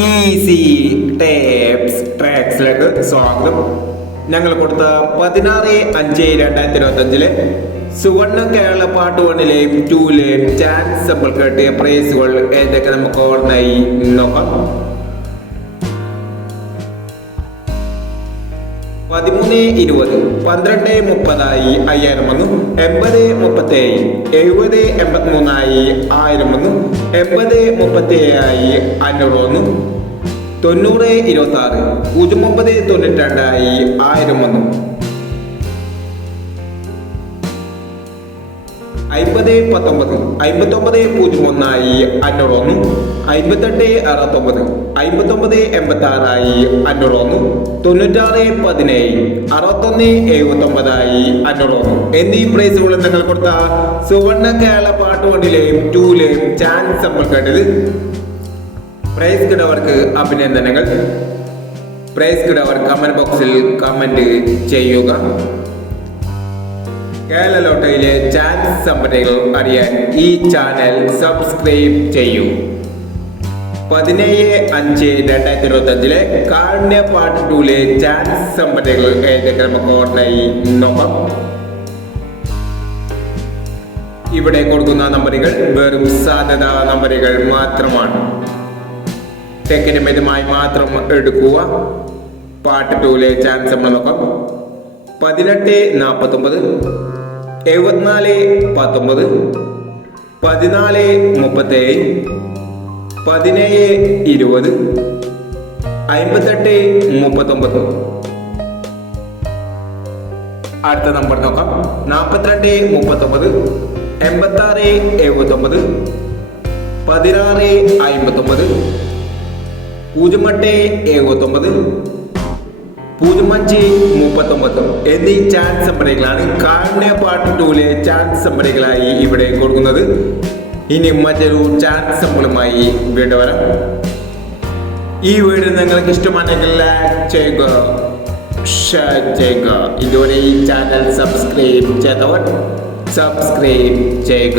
Easy tapes ട്രാക്സിലേക്ക് സ്വാഗതം. ഞങ്ങൾ കൊടുത്ത 16/5/2025 സുവർണ്ണ കേരള പാട്ട് 1ലെയും 2ലെയും ചാൻസ് നമ്മൾ കേട്ടിയ പ്രൈസുകൾ ഏതൊക്കെ നമുക്ക് ഓർമ്മയായി നോക്കാം. 13-20, 12-30 5000 വന്നു. 80-37, 70-83 1000 വന്നു. 80-37 500 വന്നു. 90-26, 09-92 1000 വന്നു. 50-19, 59-01 500 വന്നു. 58-69, 59-86 500 വന്നു. 96-17, 61-79 500 വന്നു. എന്നീ പ്രൈസുകൾ നിങ്ങൾ കൊടുത്ത സുവർണ്ണ കേരള പാട്ട് 1ലെയും 2ലെയും ചാൻസ് നമ്മൾ കേട്ടത്. പ്രൈസ് കിടവർക്ക് അഭിനന്ദനങ്ങൾ. പ്രൈസ് കിടവർ കമന്റ് ബോക്സിൽ കമന്റ് ചെയ്യുക. കേരള ലോട്ടറിയിലെ ചാൻസ് സംഭരണികൾ അറിയാൻ ഈ ചാനൽ സബ്സ്ക്രൈബ് ചെയ്യൂ. 17-5/2025 കാരുണ്യ പാർട്ട് 2ലെ ചാൻസ് സംഭരണികൾ ഏതൊക്കെ നമുക്ക് ഓർമ്മയായി നോക്കാം. ഇവിടെ കൊടുക്കുന്ന നമ്പറുകൾ വെറും സാധ്യതാ നമ്പറുകൾ മാത്രമാണ്. ടെക്കിന് മിതമായി മാത്രം എടുക്കുക. പാർട്ട് 2ലെ ചാൻസ് നമ്മൾ നോക്കാം. 18-49, 74-19, 14-37, 17-20, 58-39. അടുത്ത നമ്പർ നോക്കാം. 42-39, 86-79, 16-59, 08-79, 05-39 എന്നീ ചാൻസ് സംഭരണികളാണ് കാരുണ്യ പാർട്ട് 2ലെ ചാൻസ് സംഭരണികളായി ഇവിടെ കൊടുക്കുന്നത്. ഇനി മറ്റൊരു ചാൻസ് സംഭരണിയുമായി വീണ്ടും വരാം. ഈ വീഡിയോ നിങ്ങൾക്ക് ഇഷ്ടമാണെങ്കിൽ ലൈക്ക് ചെയ്യുക, ഷെയർ ചെയ്യുക. ഇതുവരെ ഈ ചാനൽ സബ്സ്ക്രൈബ് ചെയ്തവർ സബ്സ്ക്രൈബ് ചെയ്യുക.